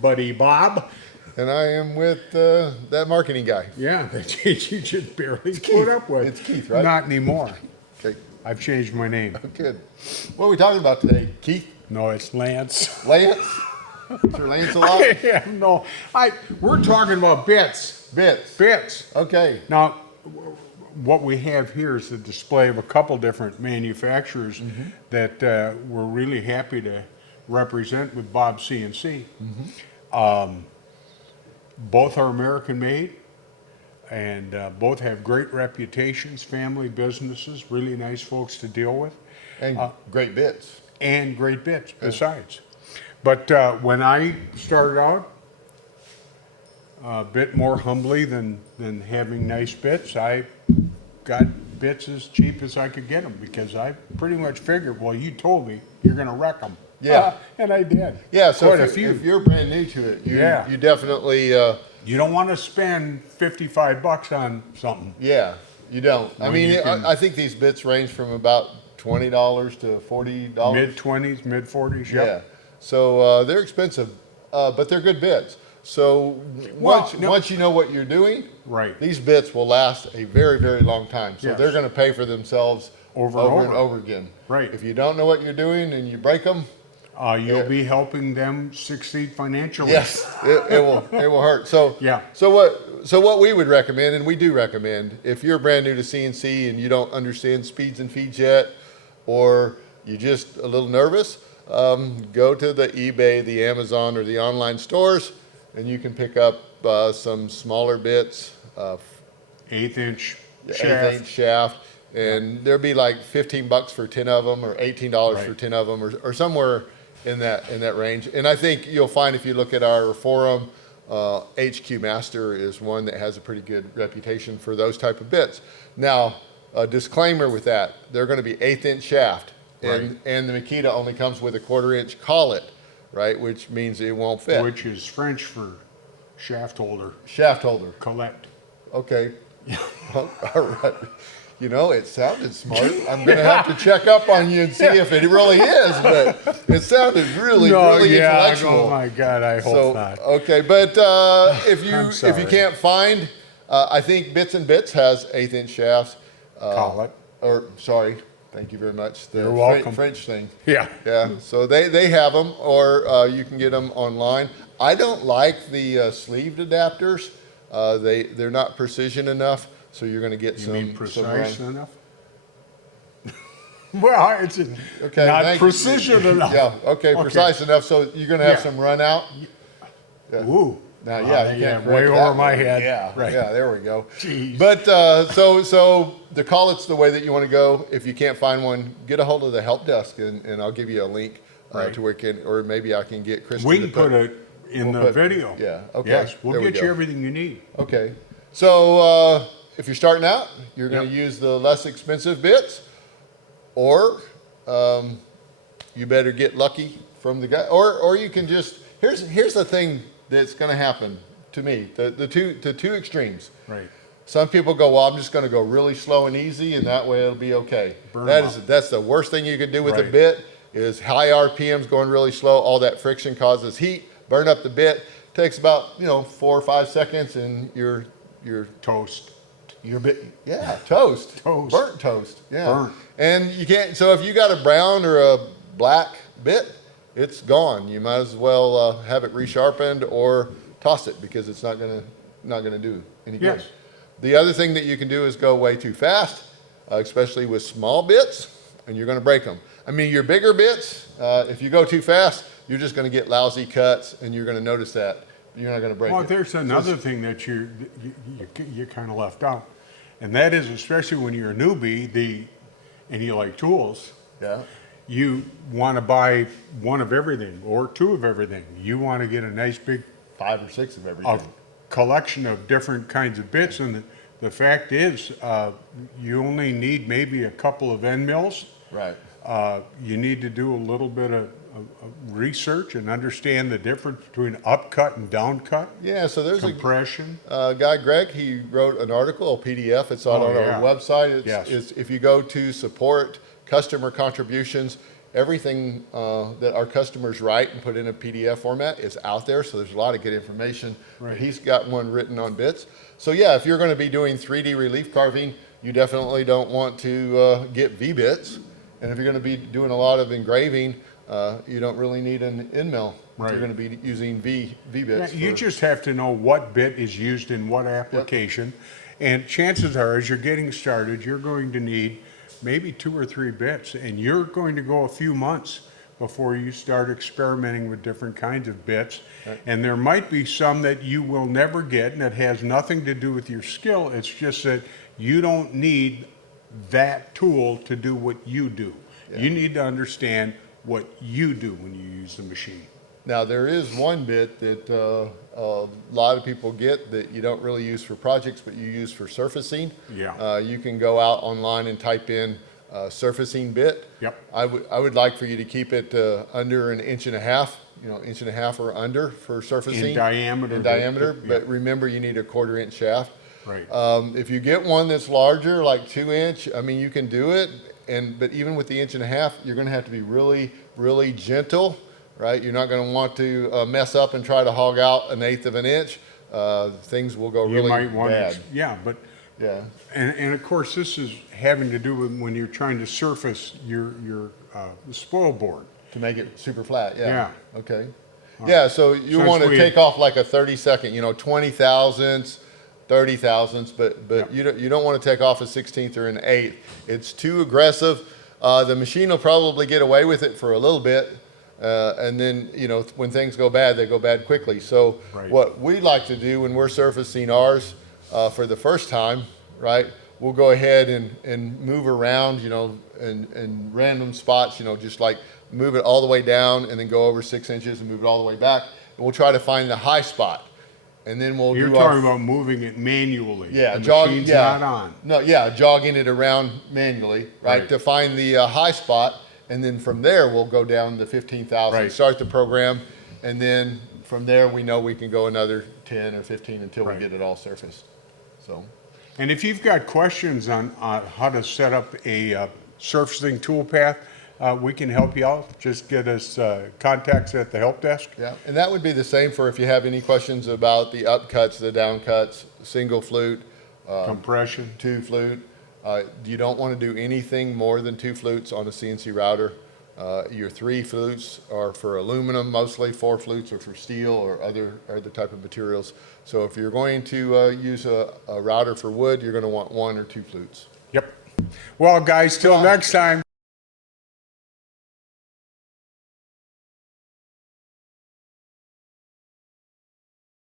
buddy Bob. And I am with that marketing guy. Yeah, that you just barely put up with. It's Keith, right? Not anymore. Okay, I've changed my name. good. What are we talking about today, Keith? No, it's Lance. Lance? Sir Lance a lot? Yeah, no, we're talking about bits. Bits. Bits. Okay. Now, what we have here is a display of a couple different manufacturers that we're really happy to represent with Bob CNC. Both are American made, and both have great reputations, family businesses, really nice folks to deal with, And great bits. and great bits besides. But when I started out, a bit more humbly than having nice bits, I got bits as cheap as I could get them because I pretty much figured, well, you told me you're going to wreck them. Yeah. And I did. Yeah, so Quite a if, few. if you're brand new to it, you definitely, You don't want to spend $55 on something. yeah, you don't. I When mean, you can- I think these bits range from about $20 to $40. Mid-20s, mid-40s, Yeah. yep. So they're expensive, but they're good bits. So Well, no- once you know what you're doing, Right. these bits will last a very, very long time. So Yes. they're going to pay for themselves Over and and over. over again. Right. If you don't know what you're doing and you break them, You'll be helping them succeed financially. yes, it will hurt. So Yeah. So what we would recommend, and we do recommend, if you're brand new to CNC and you don't understand speeds and feeds yet, or you're just a little nervous, go to the eBay, the Amazon, or the online stores, and you can pick up some smaller bits, 1/8" shaft. 1/8 shaft, and there'll be like $15 for 10 of them, or $18 for Right. 10 of them, or somewhere in that range. And I think you'll find if you look at our forum, HQ Master is one that has a pretty good reputation for those type of bits. Now, a disclaimer with that, they're going to be 1/8" shaft, and the Makita only comes with a 1/4" collet, right? Which means it won't fit. Which is French for shaft holder, Shaft holder. collect. Okay. All right. You know, it sounded smart. I'm going to have to check up on you and see if it really is, but it sounded really intellectual. Oh my God, I hope So, not. okay, but if I'm you sorry. can't find, I think Bits and Bits has 1/8" shafts. Collet. Or sorry, thank you very much. The You're welcome. French thing. Yeah. Yeah, so they have them, or you can get them online. I don't like the sleeved adapters. They're not precision enough, so you're going to get You some. mean some precise run. enough? Well, it's Okay, not thank you. precision enough. Yeah, okay, precise enough, so you're going to have Yeah. some run out. Ooh. Now, Wow, yeah, you can't way correct over that my one. head. Yeah, Right. yeah, there we go. Jeez. But so the collet's the way that you want to go. If you can't find one, get a hold of the help desk, and I'll give you a link Right. to where you can, or maybe I can get Kristen We to can put it in we'll the put- video. yeah, okay, Yes, we'll there we get you go. everything you need. Okay, so if you're starting out, you're going to Yep. use the less expensive bits, or you better get lucky from the guy, or you can just here's the thing that's going to happen to me, the two extremes. Right. Some people go, well, I'm just going to go really slow and easy, and that way it'll be okay. Burn That 'em is up. that's the worst thing you could do with a Right. bit is high RPMs going really slow. All that friction causes heat, burn up the bit. Takes about 4 or 5 seconds, and you're Toast. toast. Toast. Burnt toast. Yeah. Burnt. And you can't, so if you got a brown or a black bit, it's gone. You might as well have it resharpened or toss it because it's not gonna do any good. Yes. The other thing that you can do is go way too fast, especially with small bits, and you're gonna break them. I mean, your bigger bits, if you go too fast, you're just gonna get lousy cuts, and you're gonna notice that. You're not gonna break Well, it. there's another thing that you kind of left out, and that is especially when you're a newbie, and you like tools, Yeah. you want to buy one of everything or two of everything. You want to get a nice big 5 or 6 of everything. collection of different kinds of bits, and the fact is, you only need maybe a couple of end mills. Right. You need to do a little bit of research and understand the difference between upcut and downcut, Yeah, so there's compression. a guy, Greg, he wrote an article, a PDF. It's on Oh, our yeah. website. Yes. It's if you go to support customer contributions, everything that our customers write and put in a PDF format is out there. So there's a lot of good information. Right. But he's got one written on bits. So yeah, if you're going to be doing 3D relief carving, you definitely don't want to get V-bits. And if you're going to be doing a lot of engraving, you don't really need an end mill. Right. You're going to be using V-bits. You just have to know what bit is used in what application. And chances are, as you're getting started, you're going to need maybe 2 or 3 bits, and you're going to go a few months before you start experimenting with different kinds of bits. Right. And there might be some that you will never get, and it has nothing to do with your skill. It's just that you don't need that tool to do what you do. Yeah. You need to understand what you do when you use the machine. Now, there is one bit that a lot of people get that you don't really use for projects, but you use for surfacing. Yeah. You can go out online and type in surfacing bit. Yep. I would like for you to keep it under 1.5 inches, 1.5 inches or under for surfacing. In diameter. In diameter, Yeah. but remember you need a 1/4 inch shaft. Right. If you get one that's larger, like 2 inch, I mean, you can do it. But even with the 1.5 inches, you're going to have to be really, really gentle, right? You're not going to want to mess up and try to hog out 1/8 of an inch. Things will go You really might want bad. to, yeah, but, Yeah. and of course, this is having to do with when you're trying to surface your spoil board. To make it super flat, yeah. Yeah. Okay. Yeah, so you So want if to we- take off like a 30-second, 20 thousandths, 30 thousandths, but Yeah. you don't want to take off a 16th or an 1/8. It's too aggressive. The machine will probably get away with it for a little bit, and then when things go bad, they go bad quickly. So Right. what we like to do when we're surfacing ours for the first time, right? We'll go ahead and move around, in random spots, just like move it all the way down and then go over 6 inches and move it all the way back. And we'll try to find the high spot. And then we'll You're do our talking about moving it manually. yeah, The jog, machine's yeah. not on. No, yeah, jogging it around manually, right, Right. to find the high spot, and then from there we'll go down to 15,000, Right. start the program, and then from there we know we can go another 10 or 15 until Right. we get it all surfaced. So, And if you've got questions on how to set up a surfacing toolpath, we can help you out. Just get us contacts at the help desk. yeah, and that would be the same for if you have any questions about the upcuts, the downcuts, single flute, Compression. 2 flute. You don't want to do anything more than 2 flutes on a CNC router. Your 3 flutes are for aluminum mostly, 4 flutes are for steel or other type of materials. So if you're going to use a router for wood, you're going to want 1 or 2 flutes. Yep. Well, guys, till next time.